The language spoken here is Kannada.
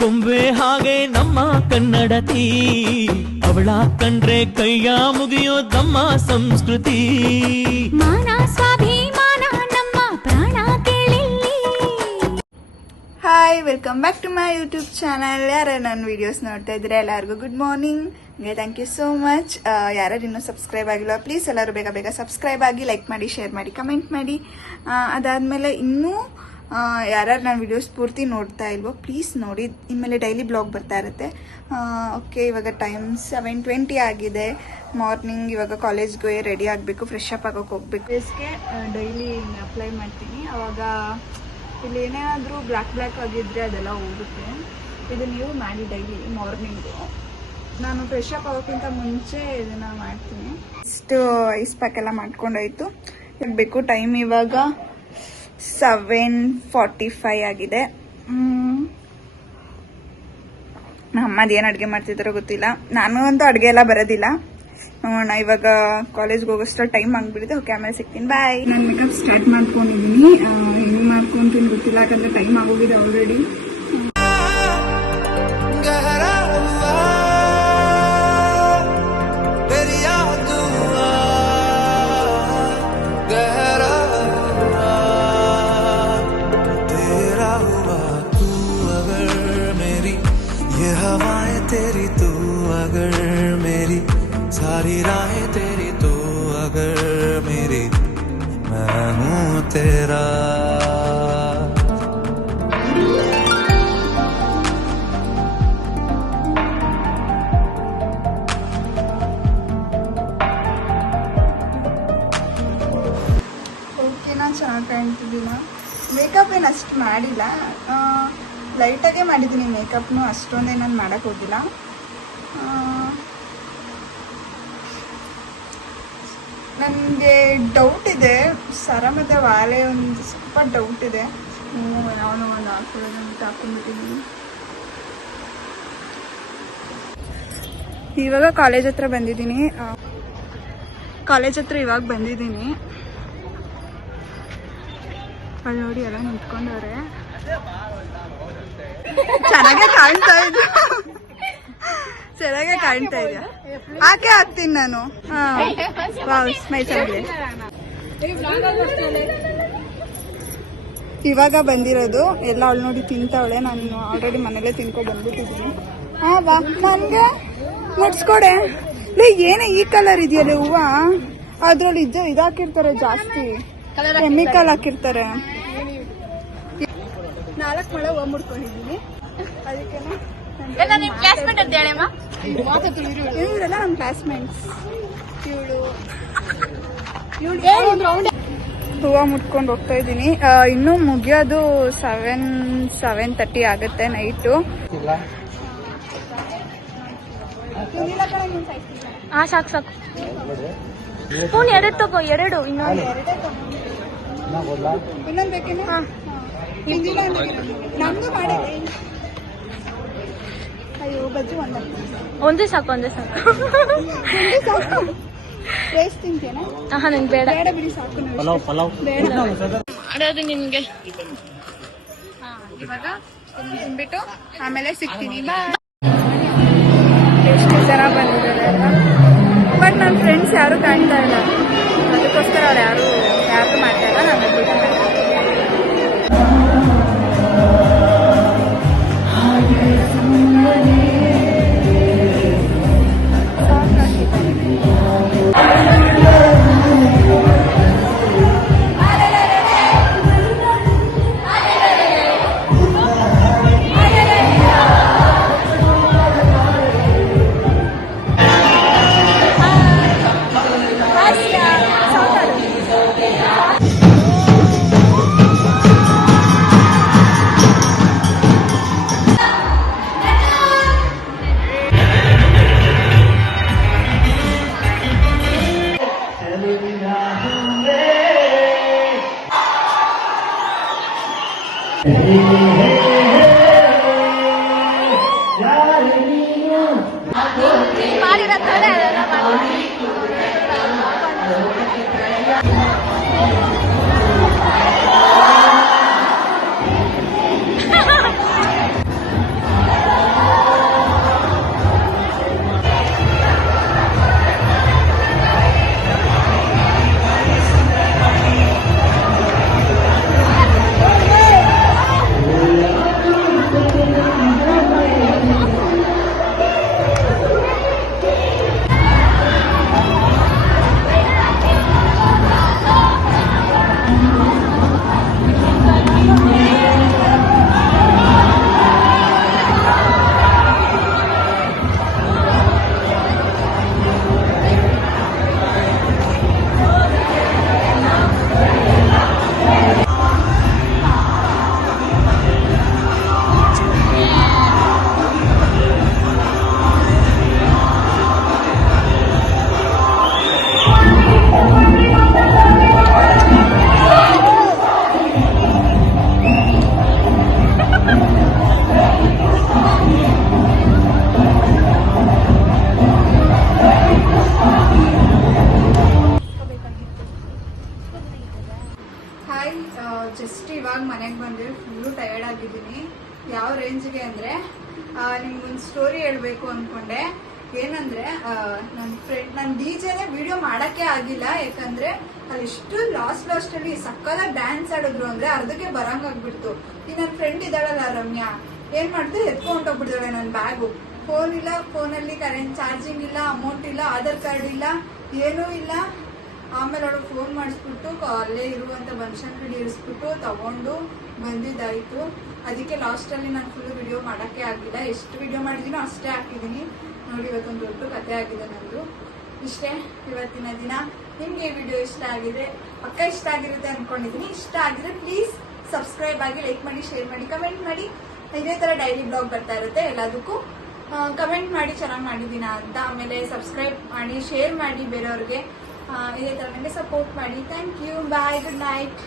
ಗೊಂಬೆ ಹಾಗೆ ನಮ್ಮ ಕನ್ನಡತಿ, ಅವಳ ಕಂಡ್ರೆ ಕೈಯ ಮುಗಿಯೋದಮ್ಮ ಸಂಸ್ಕೃತಿ. ಮಾನ ಸ್ವಾಭಿಮಾನ ನಮ್ಮ ಪ್ರಾಣ ಕೇಳಿಲ್ಲಿ. Hi, welcome back to my YouTube channel. ಯಾರು ನನ್ನ ವಿಡಿಯೋಸ್ ನೋಡ್ತಾ ಇದ್ರೆ ಎಲ್ಲರಿಗೂ good morning. Thank you so much. ಯಾರು ಇನ್ನೂ ಸಬ್ಸ್ಕ್ರೈಬ್ ಆಗಿಲ್ಲ ಪ್ಲೀಸ್ ಎಲ್ಲರೂ ಬೇಗ ಬೇಗ ಸಬ್ಸ್ಕ್ರೈಬ್ ಆಗಿ, ಲೈಕ್ ಮಾಡಿ, ಶೇರ್ ಮಾಡಿ, ಕಮೆಂಟ್ ಮಾಡಿ. ಅದಾದಮೇಲೆ ಇನ್ನೂ ಯಾರ್ಯಾರು ನನ್ನ ವಿಡಿಯೋಸ್ ಪೂರ್ತಿ ನೋಡ್ತಾ ಇಲ್ವೋ ಪ್ಲೀಸ್ ನೋಡಿ, ಇನ್ಮೇಲೆ ಡೈಲಿ ಬ್ಲಾಗ್ ಬರ್ತಾ ಇರುತ್ತೆ. ಓಕೆ, ಇವಾಗ ಟೈಮ್ 7:20 ಆಗಿದೆ ಮಾರ್ನಿಂಗ್. ಇವಾಗ ಕಾಲೇಜ್ಗೆ ರೆಡಿ ಆಗಬೇಕು, ಫ್ರೆಶ್ ಅಪ್ ಆಗೋಕೆ ಹೋಗ್ಬೇಕು. ಫೇಸ್ಗೆ ಡೈಲಿ ಅಪ್ಲೈ ಮಾಡ್ತೀನಿ, ಅವಾಗ ಇಲ್ಲಿ ಏನಾದರೂ ಬ್ಲ್ಯಾಕ್ ಆಗಿದ್ರೆ ಅದೆಲ್ಲ ಹೋಗುತ್ತೆ. ಇದು ನೀವು ಮಾಡಿ ಡೈಲಿ ಮಾರ್ನಿಂಗು. ನಾನು ಫ್ರೆಶ್ ಅಪ್ ಆಗೋಕ್ಕಿಂತ ಮುಂಚೆ ಇದನ್ನು ಮಾಡ್ತೀನಿ. ಇಷ್ಟು ಐಸ್ ಪ್ಯಾಕ್ ಎಲ್ಲ ಮಾಡ್ಕೊಂಡಾಯ್ತು. ಬೇಕು ಟೈಮ್ ಇವಾಗ 7:45 ಆಗಿದೆ. ನಮ್ಮ ಅಮ್ಮದು ಏನು ಅಡುಗೆ ಮಾಡ್ತಿದ್ದಾರೋ ಗೊತ್ತಿಲ್ಲ. ನಾನು ಅಂತೂ ಅಡುಗೆ ಎಲ್ಲ ಬರೋದಿಲ್ಲ. ನೋಡೋಣ, ಇವಾಗ ಕಾಲೇಜ್ಗೆ ಹೋಗೋಷ್ಟು ಟೈಮ್ ಆಗಿಬಿಟ್ಟಿದೆ. ಓಕೆ, ಆಮೇಲೆ ಸಿಗ್ತೀನಿ, ಬಾಯ್. ನಾನು ಮೇಕಪ್ ಸ್ಟಾರ್ಟ್ ಮಾಡ್ಕೊಂಡಿದ್ದೀನಿ. ಹೆಂಗೆ ಮಾಡ್ಕೊತೀನಿ ಗೊತ್ತಿಲ್ಲ, ಯಾಕಂದ್ರೆ ಟೈಮ್ ಆಗೋಗಿದೆ ಆಲ್ರೆಡಿ. तेरी तू अगर मेरी सारी राहें तेरी तू अगर मेरी मैं हूँ तेरा. ಓಕೆ, ನಾನು ಚೆನ್ನಾಗಿ ಕಾಣ್ತಿದ್ದೀನ. ಮೇಕಪ್ ಏನು ಅಷ್ಟು ಮಾಡಿಲ್ಲ, ಲೈಟಾಗೇ ಮಾಡಿದ್ದೀನಿ ಮೇಕಪ್ನು, ಅಷ್ಟೊಂದೇ ನಾನು ಮಾಡೋಕ್ಕೆ ಹೋಗಿಲ್ಲ. ನನಗೆ ಡೌಟ್ ಇದೆ, ಸರ ಮತ್ತು ವಾಲೆ ಒಂದು ಸ್ವಲ್ಪ ಡೌಟ್ ಇದೆ. ಯಾವನೋ ಒಂದು ಹಾಕೊಳ್ಳೋದಂತ ಹಾಕೊಂಡ್ಬಿಟ್ಟಿದ್ದೀನಿ. ಇವಾಗ ಕಾಲೇಜ್ ಹತ್ರ ಬಂದಿದ್ದೀನಿ. ಇವಾಗ ಬಂದಿದ್ದೀನಿ. ಅಲ್ಲಿ ನೋಡಿ ಎಲ್ಲ ನಿಂತ್ಕೊಂಡವ್ರೆ. ಚೆನ್ನಾಗೆ ಕಾಣ್ತಾ ಇದೆ, ಚೆನ್ನಾಗೆ ಕಾಣ್ತಾ ಇದೆಯಾ? ಹಾಗೆ ಹಾಕ್ತೀನಿ ನಾನು. ಇವಾಗ ಬಂದಿರೋದು ಎಲ್ಲ ಅವಳು ನೋಡಿ ತಿಂತಾವಳೆ. ನಾನು ಆಲ್ರೆಡಿ ಮನೇಲೆ ತಿನ್ಕೊ ಬಂದ್ಬಿಟ್ಟಿದ್ದೀನಿ. ಬಾ, ನನ್ಗೆ ಮುಡ್ಸ್ಕೊಡೆ. ಏನೇ ಈ ಕಲರ್ ಇದೆಯಲ್ಲ ಹೂವ, ಅದ್ರಲ್ಲಿ ಇದಾಕಿರ್ತಾರೆ, ಜಾಸ್ತಿ ಕೆಮಿಕಲ್ ಹಾಕಿರ್ತಾರೆ. 4 ಮಳೆ ಹೂವು ಮುಡ್ಕೊಂಡಿದ್ದೀನಿ. ಅದಕ್ಕೇನೆ ಇವರೆಲ್ಲ ನಮ್ಮ ಕ್ಲಾಸ್ಮೇಟ್ಸ್. ಹೂವು ಮುಟ್ಕೊಂಡು ಹೋಗ್ತಾ ಇದ್ದೀನಿ. ಇನ್ನೂ ಮುಗಿಯೋದು 7:30 ಆಗುತ್ತೆ ನೈಟು. ಸಾಕು ಸಾಕು. ಸ್ಪೂನ್ 2 ತಗೋ, 2 ಇನ್ನೊಂದು ಬೇಕೇನು? ನಮ್ದು ಮಾಡಿ. ಅಯ್ಯೋ, ಬಜ್ಜಿ ಒಂದೇ ಸಾಕು. ರೈಸ್ ತಿಂತೇನೆ? ನಂಗೆ ಬೇಡ ಬಿಡಿ, ಸಾಕು. ಮಾಡೋದು ನಿನ್ಗೆ. ಇವಾಗ ತಿನ್ಬಿಟ್ಟು ಆಮೇಲೆ ಸಿಗ್ತೀನಿ. ಎಷ್ಟು ಜನ ಬಂದಿದ್ದಾರೆ ಅಲ್ಲ, ಬಟ್ ನನ್ನ ಫ್ರೆಂಡ್ಸ್ ಯಾರು ಕಾಣ್ತಾ ಇಲ್ಲ. ಅದಕ್ಕೋಸ್ಕರ ಅವ್ರು ಯಾರು ಮಾಡ್ತಾ ಇಲ್ಲ. ನಾನು ಹಾಯ್, ಜಸ್ಟ್ ಇವಾಗ ಮನೆಗೆ ಬಂದೆ. ಫುಲ್ಲು ಟಯರ್ಡ್ ಆಗಿದ್ದೀನಿ. ಯಾವ ರೇಂಜ್ಗೆ ಅಂದರೆ ನಿಮ್ಗೊಂದು ಸ್ಟೋರಿ ಹೇಳಬೇಕು ಅಂದ್ಕೊಂಡೆ. ಏನಂದರೆ ನನ್ನ ಡಿಜೆನೇ ವಿಡಿಯೋ ಮಾಡೋಕ್ಕೆ ಆಗಿಲ್ಲ. ಯಾಕಂದರೆ ಅಲ್ಲಿ ಇಷ್ಟು ಲಾಸ್ಟಲ್ಲಿ ಸಕ್ಕತ್ತಾಗಿ ಡ್ಯಾನ್ಸ್ ಆಡಿದ್ರು ಅಂದರೆ ಅರ್ಧಕ್ಕೆ ಬರಂಗಾಗ್ಬಿಡ್ತು. ಈ ನನ್ನ ಫ್ರೆಂಡ್ ಇದ್ದಾಳಲ್ಲ ರಮ್ಯಾ, ಏನು ಮಾಡ್ತು ಎತ್ಕೊಂಡೋಗ್ಬಿಡ್ತಾಳೆ ನನ್ನ ಬ್ಯಾಗು. ಫೋನ್ ಇಲ್ಲ, ಫೋನಲ್ಲಿ ಕರೆಂಟ್ ಚಾರ್ಜಿಂಗ್ ಇಲ್ಲ, ಅಮೌಂಟ್ ಇಲ್ಲ, ಆಧಾರ್ ಕಾರ್ಡ್ ಇಲ್ಲ, ಏನೂ ಇಲ್ಲ. ಆಮೇಲೆ ಅವಳು ಫೋನ್ ಮಾಡಿಸ್ಬಿಟ್ಟು ಅಲ್ಲೇ ಇರುವಂಥ ಬನಶಂಕರಿ ಇರಿಸ್ಬಿಟ್ಟು ತಗೊಂಡು ಬಂದಿದ್ದಾಯಿತು. ಅದಕ್ಕೆ ಲಾಸ್ಟಲ್ಲಿ ನಾನು ಫುಲ್ ವಿಡಿಯೋ ಮಾಡೋಕ್ಕೆ ಆಗಿಲ್ಲ. ಎಷ್ಟು ವಿಡಿಯೋ ಮಾಡಿದ್ದೀನೋ ಅಷ್ಟೇ ಹಾಕಿದ್ದೀನಿ. ನೋಡಿ, ಇವತ್ತೊಂದು ದೊಡ್ಡ ಕತೆ ಆಗಿದೆ ನಂದು. ಇಷ್ಟೇ ಇವತ್ತಿನ ದಿನ. ನಿಮಗೆ ಈ ವಿಡಿಯೋ ಇಷ್ಟ ಆಗಿದೆ, ಪಕ್ಕ ಇಷ್ಟ ಆಗಿರುತ್ತೆ ಅಂದ್ಕೊಂಡಿದ್ದೀನಿ. ಇಷ್ಟ ಆಗಿದ್ರೆ ಪ್ಲೀಸ್ ಸಬ್ಸ್ಕ್ರೈಬ್ ಆಗಿ, ಲೈಕ್ ಮಾಡಿ, ಶೇರ್ ಮಾಡಿ, ಕಮೆಂಟ್ ಮಾಡಿ. ಇದೇ ಥರ ಡೈಲಿ ಬ್ಲಾಗ್ ಬರ್ತಾ ಇರುತ್ತೆ. ಎಲ್ಲದಕ್ಕೂ ಕಮೆಂಟ್ ಮಾಡಿ ಚೆನ್ನಾಗಿ ಮಾಡಿದ್ದೀನಾ ಅಂತ. ಆಮೇಲೆ ಸಬ್ಸ್ಕ್ರೈಬ್ ಮಾಡಿ, ಶೇರ್ ಮಾಡಿ ಬೇರೆಯವ್ರಿಗೆ. ಇದೇ ಥರ ನನಗೆ ಸಪೋರ್ಟ್ ಮಾಡಿ. Thank you. Bye, good night.